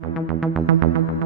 ఆ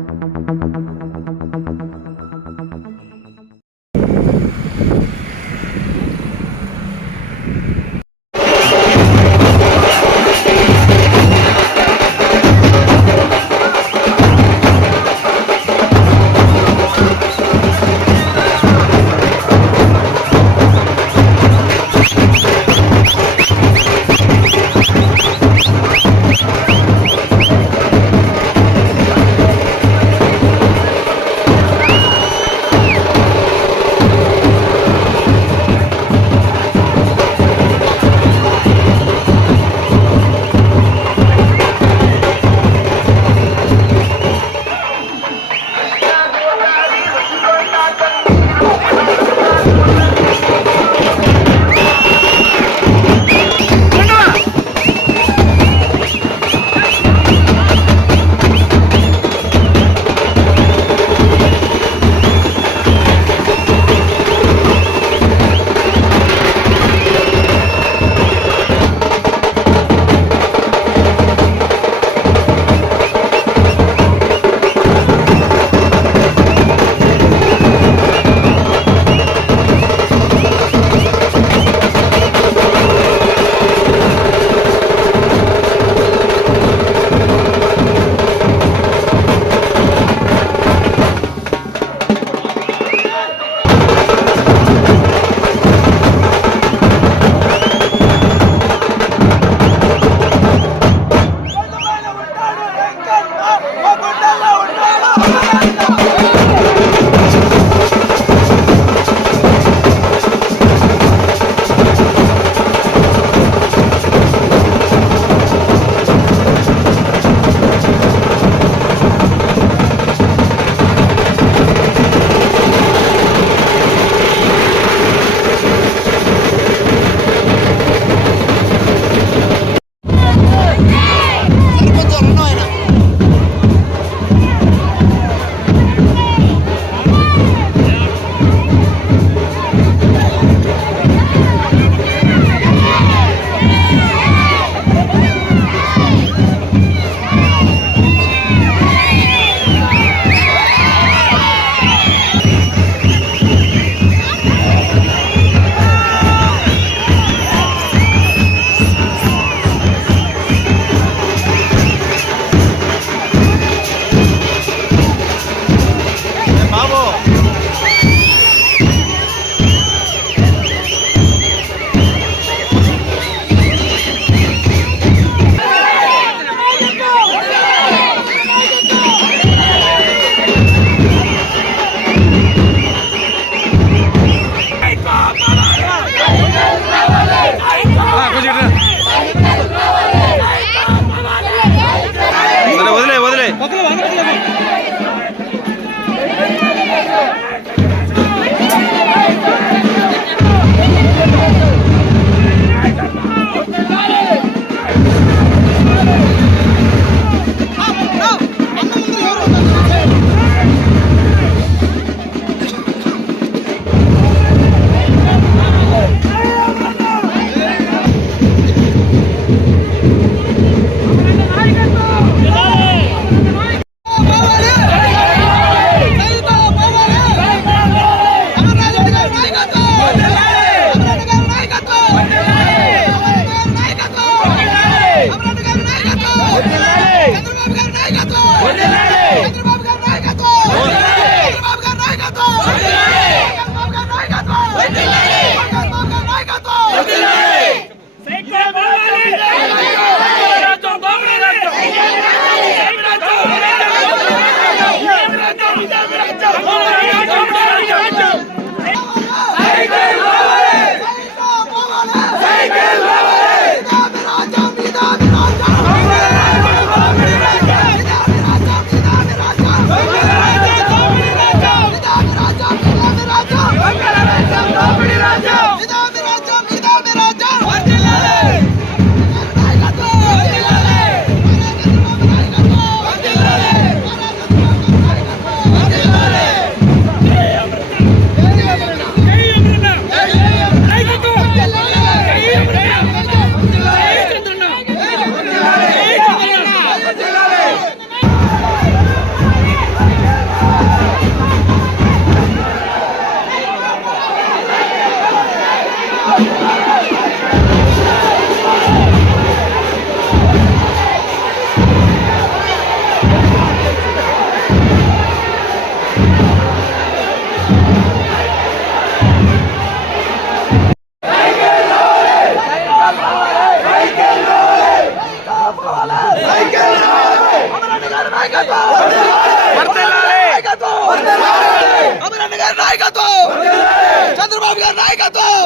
చంద్రబాబు గారి నాయకత్వం.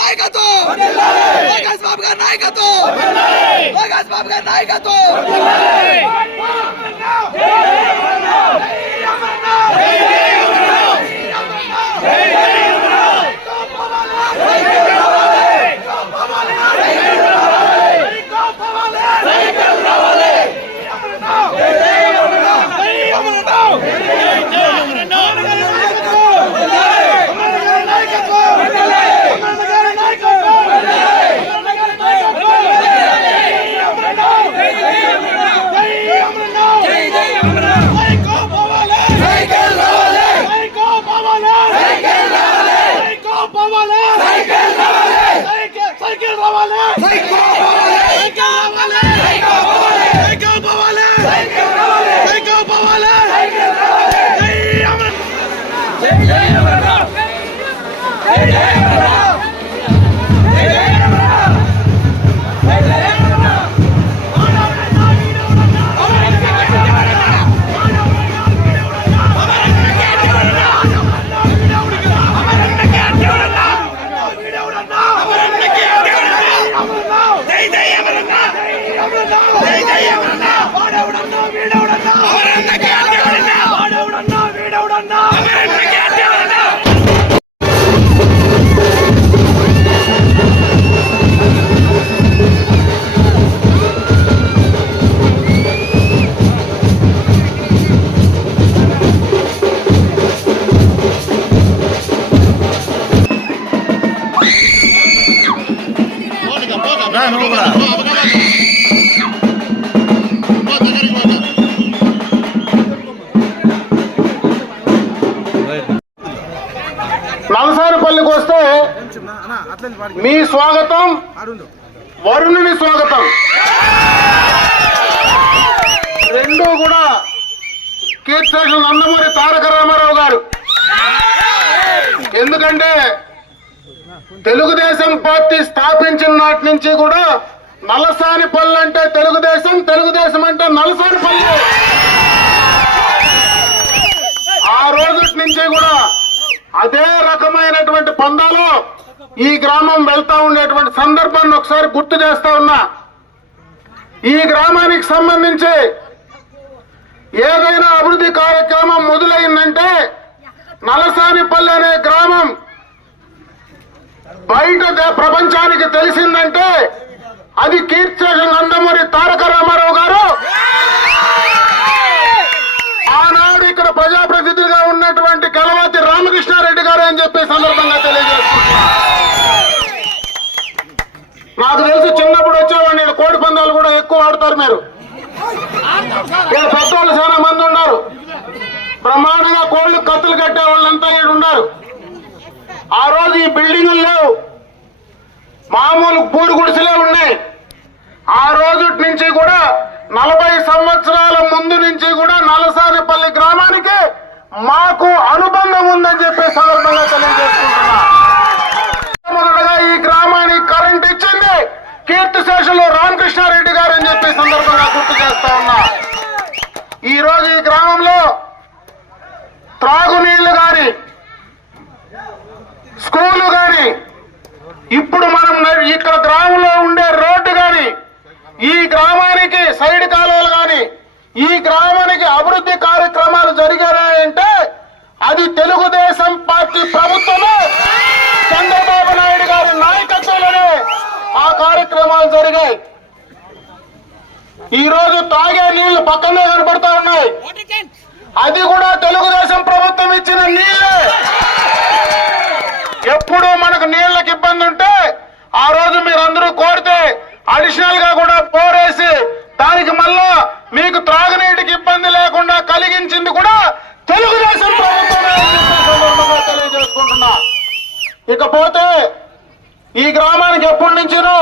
నాయకత్వం. లోకేష్ బాబు గారి నాయకత్వం. లోకేష్ బాబు గారి నాయకత్వం. నలసారిపల్లికి స్వాగతం. వరుణుని స్వాగతం. రెండు కూడా కీర్తిశేషులు నందమూరి తారక రామారావు గారు. ఎందుకంటే తెలుగుదేశం పార్టీ స్థాపించిన నాటి నుంచి కూడా నలసానిపల్లి అంటే తెలుగుదేశం తెలుగుదేశం అంటే నలసానిపల్లి ఆ రోజు నుంచి కూడా అదే ఈ గ్రామం వెళ్తా ఉండేటువంటి సందర్భాన్ని ఒకసారి గుర్తు చేస్తా ఉన్నా. ఈ గ్రామానికి సంబంధించి ఏదైనా అభివృద్ధి కార్యక్రమం మొదలైందంటే నలసానిపల్లి అనే గ్రామం బయట ప్రపంచానికి తెలిసిందంటే అది కీర్తిశేషం నందమూరి తారక రామారావు గారు ఆనాడు ఇక్కడ ప్రజాప్రతినిధిగా ఉన్నటువంటి కలవతి రామకృష్ణారెడ్డి గారు అని చెప్పి సందర్భంగా తెలియజేస్తున్నా నాకు తెలిసి చిన్నప్పుడు వచ్చేవాడిని ఈడ కోడి పందాలు కూడా ఎక్కువ ఆడతారు మీరు ఇక్కడ పెద్దవాళ్ళు చాలా మంది ఉన్నారు. బ్రహ్మాండంగా కోళ్ళు కత్తులు కట్టే వాళ్ళంతా ఇక్కడ ఉన్నారు. ఆ రోజు ఈ బిల్డింగులు లేవు. మామూలు పూడి గుడిసెలే ఉన్నాయి. ఆ రోజు నుంచి కూడా నలభై సంవత్సరాల ముందు నుంచి కూడా నలసానిపల్లి గ్రామానికి మాకు అనుబంధం ఉందని చెప్పి సందర్భంగా తెలియజేసుకుంటున్నా. మొదటగా ఈ గ్రామానికి కరెంట్ ఇచ్చింది. కీర్తి శేషంలో రామకృష్ణారెడ్డి గారు అని చెప్పి సందర్భంగా గుర్తు చేస్తా ఉన్నా ఈ రోజు ఈ గ్రామంలో త్రాగునీళ్ళు గాని స్కూలు కానీ ఇప్పుడు మనం ఇక్కడ గ్రామంలో ఉండే రోడ్డు కానీ ఈ గ్రామానికి సైడ్ కాలువలు కానీ ఈ గ్రామానికి అభివృద్ధి కార్యక్రమాలు జరిగాయంటే అది తెలుగుదేశం పార్టీ ప్రభుత్వము. చంద్రబాబు నాయుడు గారి నాయకత్వంలోనే ఆ కార్యక్రమాలు జరిగాయి. ఈ రోజు తాగే నీళ్ళు పక్కనే కనబడతా ఉన్నాయి. అది కూడా తెలుగుదేశం ప్రభుత్వం ఇచ్చిన నీళ్ళే ఎప్పుడు మనకు నీళ్ళకి ఇబ్బంది ఉంటే ఆ రోజు మీరందరూ కోరితే అడిషనల్గా కూడా పోరేసి దానికి మళ్ళా మీకు త్రాగునీటికి ఇబ్బంది లేకుండా కలిగించింది కూడా తెలుగుదేశం ప్రభుత్వమే అని చెప్పి సందర్భంగా తెలియజేసుకుంటున్నా ఇకపోతే ఈ గ్రామానికి ఎప్పటి నుంచినో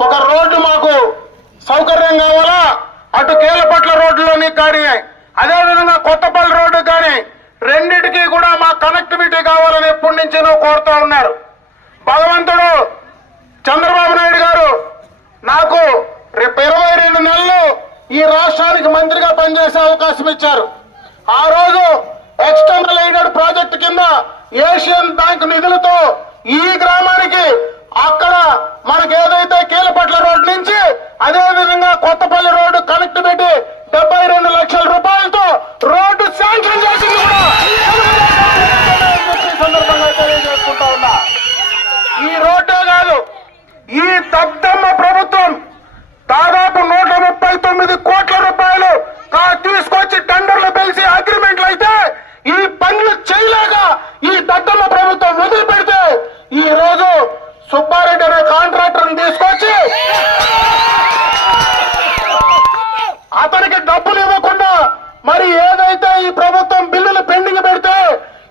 ఒక రోడ్డు మాకు సౌకర్యం కావాలా అటు కేలపట్ల రోడ్డులోని కానీ అదేవిధంగా కొత్తపల్లి రోడ్డు కానీ రెండిటికి కూడా మా కనెక్టివిటీ కావాలని ఎప్పటి నుంచినో కోరుతా ఉన్నారు భగవంతుడు చంద్రబాబు నాయుడు గారు నాకు రేపు ఇరవై రెండు నెలలు ఈ రాష్ట్రానికి మంత్రిగా పనిచేసే అవకాశం ఇచ్చారు ఆ రోజు ఎక్స్టర్నల్ ఎయిడెడ్ ప్రాజెక్ట్ కింద ఏషియన్ బ్యాంక్ నిధులతో ఈ గ్రామానికి అక్కడ మనకి ఏదైతే కీలపట్ల రోడ్ నుంచి అదే విధంగా కొత్తపల్లి రోడ్డు కనెక్టివిటీ డెబ్బై రెండు లక్షల రూపాయలతో రోడ్డు శాంక్షన్ చేసింది కూడా ఈ సందర్భంగా తెలియజేసుకుంటా ఉన్నా ఈ రోడ్డే కాదు ఈ దద్దమ్మ ప్రభుత్వం దాదాపు నూట ముప్పై తొమ్మిది కోట్ల రూపాయలు కా- తీసుకొచ్చి టెండర్లు పిలిచి అగ్రిమెంట్లు అయితే ఈ పనులు చేయలేక ఈ దద్దమ్మ ప్రభుత్వం వదిలిపెడితే ఈ రోజు సుబ్బారెడ్డి అనే కాంట్రాక్టర్ తీసుకొచ్చి అతనికి డబ్బులు ఇవ్వకుండా మరి ఏదైతే ఈ ప్రభుత్వం బిల్లులు పెండింగ్ పెడితే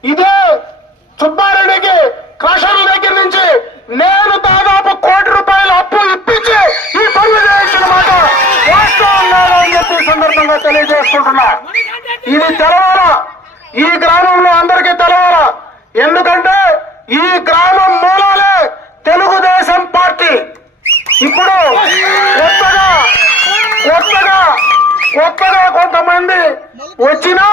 ఇదే సుబ్బారెడ్డికి క్రషర్ల దగ్గర నుంచి నేను దాదాపు కోటి రూపాయలు అప్పు ఇప్పించి ఈ పనులు చేయించిన మాట వాస్తవం కాదా అని చెప్పి ఈ సందర్భంగా తెలియజేసుకుంటున్నా ఇది తెలవాలా ఈ గ్రామంలో అందరికీ తెలవాలా ఎందుకంటే ఈ గ్రామం మూలాలే తెలుగుదేశం పార్టీ ఇప్పుడు కొత్తగా కొత్తగా కొత్తగా కొంతమంది వచ్చినా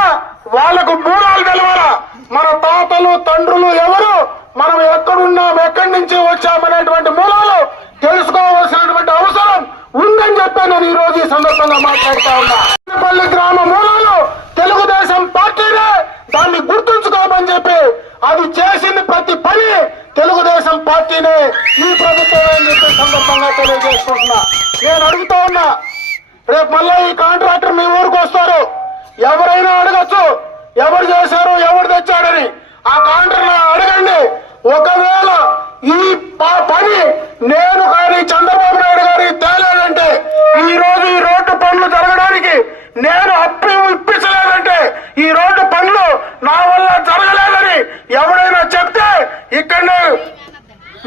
వాళ్ళకు మూలాలు తెలవాలా మన తాతలు తండ్రులు ఎవరు మనం ఎక్కడున్నాం ఎక్కడి నుంచి వచ్చామనేటువంటి మూలాలు తెలుసుకోవాల్సినటువంటి అవసరం ఉందని చెప్పి నేను ఈ రోజు ఈ సందర్భంగా మాట్లాడుతా ఉన్నా పల్లి గ్రామ మూలాలు తెలుగుదేశం పార్టీనే దాన్ని గుర్తుంచుకోమని చెప్పి అది చేసింది ప్రతి పని తెలుగుదేశం పార్టీనే ఈ ప్రభుత్వం అని చెప్పి ఈ సందర్భంగా తెలియజేసుకుంటున్నా నేను అడుగుతా ఉన్నా రేపు మళ్ళా ఈ కాంట్రాక్టర్ మీ ఊరికి వస్తారు. ఎవరైనా అడగచ్చు. ఎవరు చేశారు ఎవరు తెచ్చాడని ఆ కాంట్రాక్టర్ అడగండి. ఒకవేళ ఈ ప- పని నేను కానీ చంద్రబాబు నాయుడు గారి తేలేదంటే ఈ రోజు ఈ రోడ్డు పనులు జరగడానికి నేను అప్పు ఇప్పించలేదంటే ఈ రోడ్డు పనులు నా వల్ల జరగలేదని ఎవరైనా చెప్తే ఇక్కడనే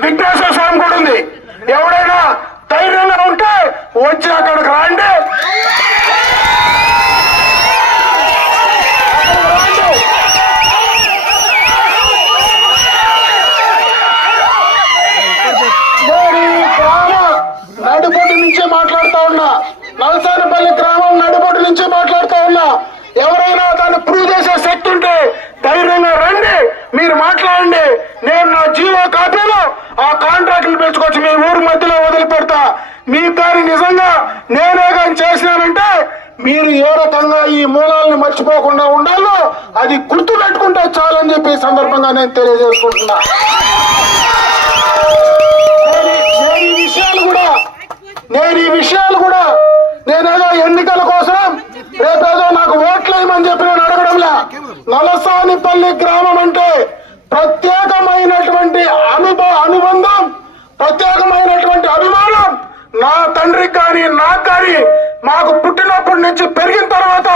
విఘ్నేశ్వర స్వామి కూడా ఉంది. ఎవడైనా ధైర్యంగా ఉంటే వచ్చి అక్కడికి రాండి అక్కడికి రండి. నేను ఈ గ్రామ నడిబొడ్డు నుంచే మాట్లాడుతా ఉన్నా నల్సానపల్లి గ్రామం నడిబొడ్డు నుంచే మాట్లాడుతా ఉన్నా ఎవరైనా దాన్ని ప్రూవ్ చేసే శక్తి ఉంటే ధైర్యంగా రండి మీరు మాట్లాడండి. నేను నా జీవో కాపీలో ఆ కాంట్రాక్టులు పెంచుకొచ్చి మీ ఊరు మధ్యలో వదిలిపెడతా. మీ దాన్ని నిజంగా నేనే కానీ చేసినానంటే మీరు ఏ రకంగా ఈ మూలాలను మర్చిపోకుండా ఉండాలో అది గుర్తు పెట్టుకుంటే చాలని చెప్పి సందర్భంగా నేను తెలియజేసుకుంటున్నా. నేను ఈ- విషయాలు కూడా నేను ఈ విషయాలు కూడా నేనేదో ఎన్నికల కోసం రేపు నాకు ఓట్లు వేయమని చెప్పి నేను లలసానిపల్లి నలసానిపల్లి గ్రామం అంటే ప్రత్యేకమైనటువంటి అనుభవ అనుబంధం ప్రత్యేకమైనటువంటి అభిమానం. నా తండ్రికి కానీ నాకు కానీ మాకు పుట్టినప్పటి నుంచి పెరిగిన తర్వాత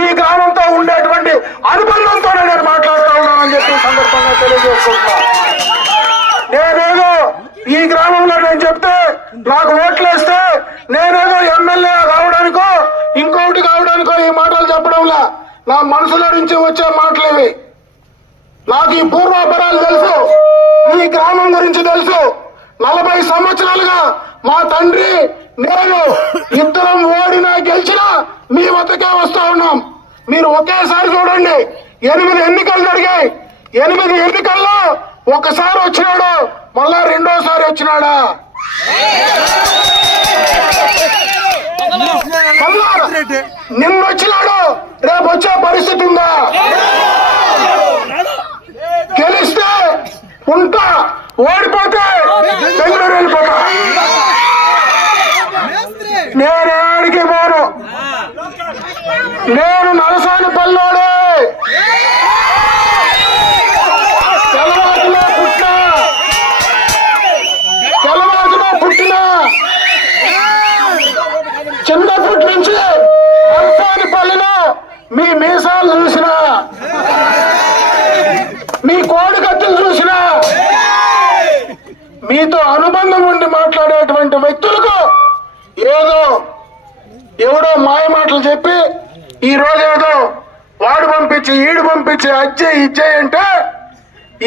ఈ గ్రామంతో ఉండేటువంటి అనుబంధంతోనే నేను మాట్లాడుతూ ఉన్నానని చెప్పి సందర్భంగా తెలియజేసుకుంటున్నా. నేనేదో ఈ గ్రామంలో నేను చెప్తే నాకు ఓట్లేస్తే నేనేదో ఎమ్మెల్యే కావడానికో ఇంకొకటి కావడానికో ఈ మాటలు చెప్పడంలా. నా మనసులో నుంచి వచ్చే మాటలు ఇవి నాకు ఈ పూర్వాపరాలు తెలుసు ఈ గ్రామం గురించి తెలుసు. నలభై సంవత్సరాలుగా మా తండ్రి నేను ఇద్దరం ఓడినా గెలిచినా మీ వద్దకే వస్తా ఉన్నాం. మీరు ఒకేసారి చూడండి ఎనిమిది ఎన్నికలు జరిగాయి. ఎనిమిది ఎన్నికల్లో ఒకసారి వచ్చినాడు మళ్ళా రెండోసారి వచ్చినాడా? నిన్న వచ్చినాడు రేపు వచ్చే పరిస్థితి ఉందా? గెలిస్తే ఉంటా ఓడిపోతే బెంగళూరు వెళ్ళిపోతా. నేనేడికి పోను. నేను మీ మీసాలు చూసినా. మీ కోడి కత్తులు చూసినా. మీతో అనుబంధం ఉండి మాట్లాడేటువంటి వ్యక్తులకు ఏదో ఎవడో మాయ మాటలు చెప్పి ఈ రోజు ఏదో వాడు పంపించి ఈడు పంపించి అజ్జే ఇజ్జే అంటే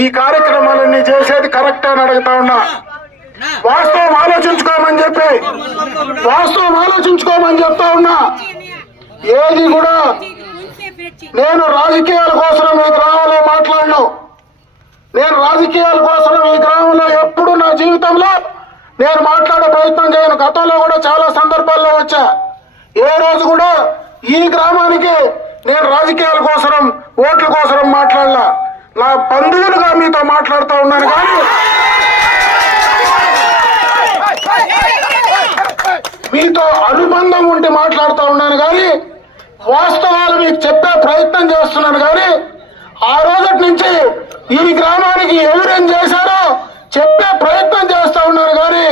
ఈ కార్యక్రమాలన్నీ చేసేది కరెక్ట్ అని అడుగుతా ఉన్నా. వాస్తవం ఆలోచించుకోమని చెప్పి వాస్తవం ఆలోచించుకోమని చెప్తా ఉన్నా. ఏది కూడా నేను రాజకీయాల కోసం ఈ గ్రామంలో మాట్లాడను. నేను రాజకీయాల కోసం ఈ గ్రామంలో ఎప్పుడు నా జీవితంలో నేను మాట్లాడే ప్రయత్నం చేయను. గతంలో కూడా చాలా సందర్భాల్లో వచ్చా. ఏ రోజు కూడా ఈ గ్రామానికి నేను రాజకీయాల కోసం ఓట్ల కోసం మాట్లాడలా. నా బంధువులుగా మీతో మాట్లాడుతూ ఉన్నాను కానీ మీతో అనుబంధం ఉంటే మాట్లాడుతూ ఉన్నాను కానీ వాస్తవాలు మీకు చెప్పే ప్రయత్నం చేస్తున్నాను కానీ ఆ రోజటి నుంచి ఈ గ్రామానికి ఎవరేం చేశారో చెప్పే ప్రయత్నం చేస్తా ఉన్నారు కానీ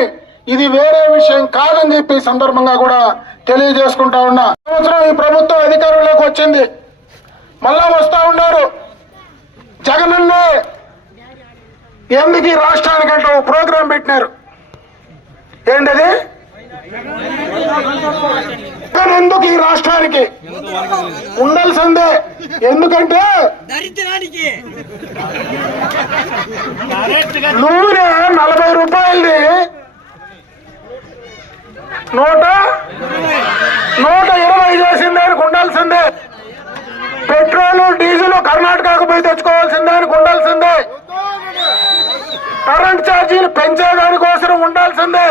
ఇది వేరే విషయం కాదని చెప్పి సందర్భంగా కూడా తెలియజేసుకుంటా ఉన్నా. సంవత్సరం ఈ ప్రభుత్వం అధికారంలోకి వచ్చింది. మళ్ళా వస్తా ఉన్నారు. జగనన్నే ఎందుకు రాష్ట్రానికి రాష్ట్రానికంటే ఒక ప్రోగ్రాం పెట్టినారు? ఏంటది? ఎందుకు ఈ రాష్ట్రానికి? ఉండాల్సిందే ఎందుకంటే నూనె నలభై రూపాయలది. నూట? నూట ఇరవై చేసిందే అని ఉండాల్సిందే పెట్రోల్ డీజిల్ కర్ణాటకకు పోయి తెచ్చుకోవాల్సిందే అని ఉండాల్సిందే కరెంట్ ఛార్జీలు పెంచేదానికోసం ఉండాల్సిందే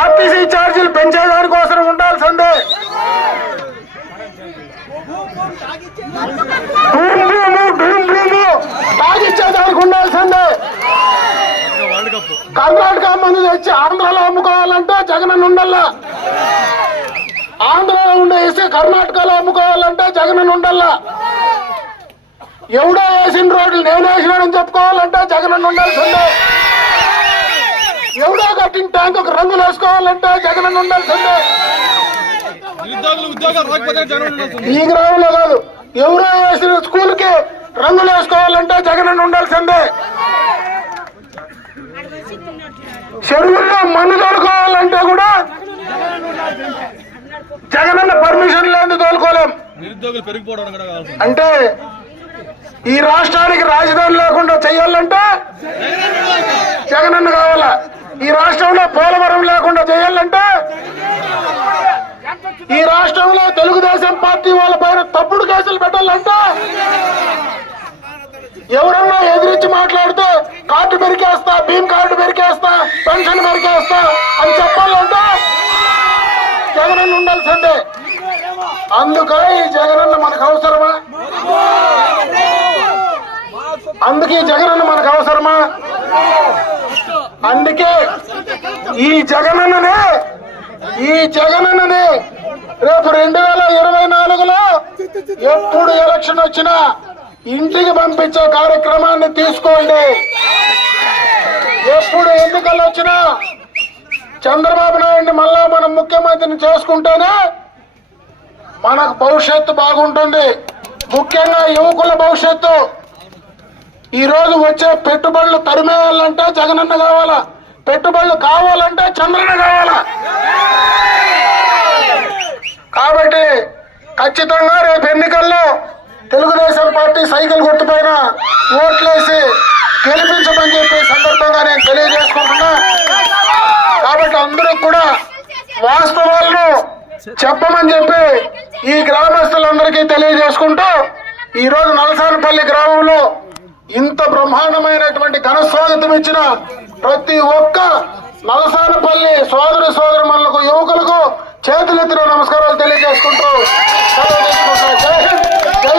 ఆర్టీసీ ఛార్జీలు పెంచేదానికోసం ఉండాల్సిందే. తాగిచ్చేదానికి ఉండాల్సిందే. కర్ణాటక మందు తెచ్చి ఆంధ్రాలో అమ్ముకోవాలంటే జగన్ ఉండల్లా. ఆంధ్రాలో ఉండే వేసి కర్ణాటకలో అమ్ముకోవాలంటే జగన్ ఉండల్లా. ఎవడో వేసిన రోడ్లు నేను వేసినానని చెప్పుకోవాలంటే జగన్ ఉండాల్సిందే. ఎవడో కట్టిన ట్యాంక్ ఒక రంగులు వేసుకోవాలంటే జగన్ ఉండాల్సిందే. ఈ గ్రామంలో కాదు ఎవరో వేసిన స్కూల్కి రంగులు వేసుకోవాలంటే జగన్ ఉండాల్సిందే. చెరువుల్లో మన్ను తోలుకోవాలంటే కూడా జగనన్న పర్మిషన్ లేదు తోలుకోలేం. అంటే ఈ రాష్ట్రానికి రాజధాని లేకుండా చెయ్యాలంటే జగనన్న కావాలా? ఈ రాష్ట్రంలో పోలవరం లేకుండా చేయాలంటే ఈ రాష్ట్రంలో తెలుగుదేశం పార్టీ వాళ్ళ పైన తప్పుడు కేసులు పెట్టాలంటే ఎవరన్నా ఎదిరించి మాట్లాడితే కార్డు పెరికేస్తా భీమ్ కార్డు పెరికేస్తా పెన్షన్ పెరికేస్తా అని చెప్పాలంటే జగనన్న ఉండాల్సిందే. అందుకని ఈ జగనన్న మనకు అవసరమా? అందుకే ఈ జగనన్న మనకు అవసరమా? అందుకే ఈ జగనన్ననే ఈ జగనన్ననే రేపు రెండు వేల ఇరవై నాలుగులో ఎప్పుడు ఎలక్షన్ వచ్చినా ఇంటికి పంపించే కార్యక్రమాన్ని తీసుకోండి. ఎప్పుడు ఎన్నికలు వచ్చినా చంద్రబాబు నాయుడిని మళ్ళా మనం ముఖ్యమంత్రిని చేసుకుంటేనే మనకు భవిష్యత్తు బాగుంటుంది. ముఖ్యంగా యువకుల భవిష్యత్తు. ఈ రోజు వచ్చే పెట్టుబడులు తరిమేయాలంటే జగనన్న కావాలా? పెట్టుబడులు కావాలంటే చంద్రన్న కావాలా? కాబట్టి ఖచ్చితంగా రేపు ఎన్నికల్లో తెలుగుదేశం పార్టీ సైకిల్ గుర్తుపైన ఓట్లేసి గెలిపించమని చెప్పి సందర్భంగా నేను తెలియజేసుకుంటున్నా. కాబట్టి అందరూ కూడా వాస్తవాలను చెప్పమని చెప్పి ఈ గ్రామస్తులందరికీ తెలియజేసుకుంటూ ఈరోజు నలసానపల్లి గ్రామంలో ఇంత బ్రహ్మాండమైనటువంటి ఘన స్వాగతం ఇచ్చిన ప్రతి ఒక్క నలసానపల్లి సోదరు సోదరుమణులకు యువకులకు చేతులెత్తిన నమస్కారాలు తెలియజేసుకుంటూ జై హింద్! జై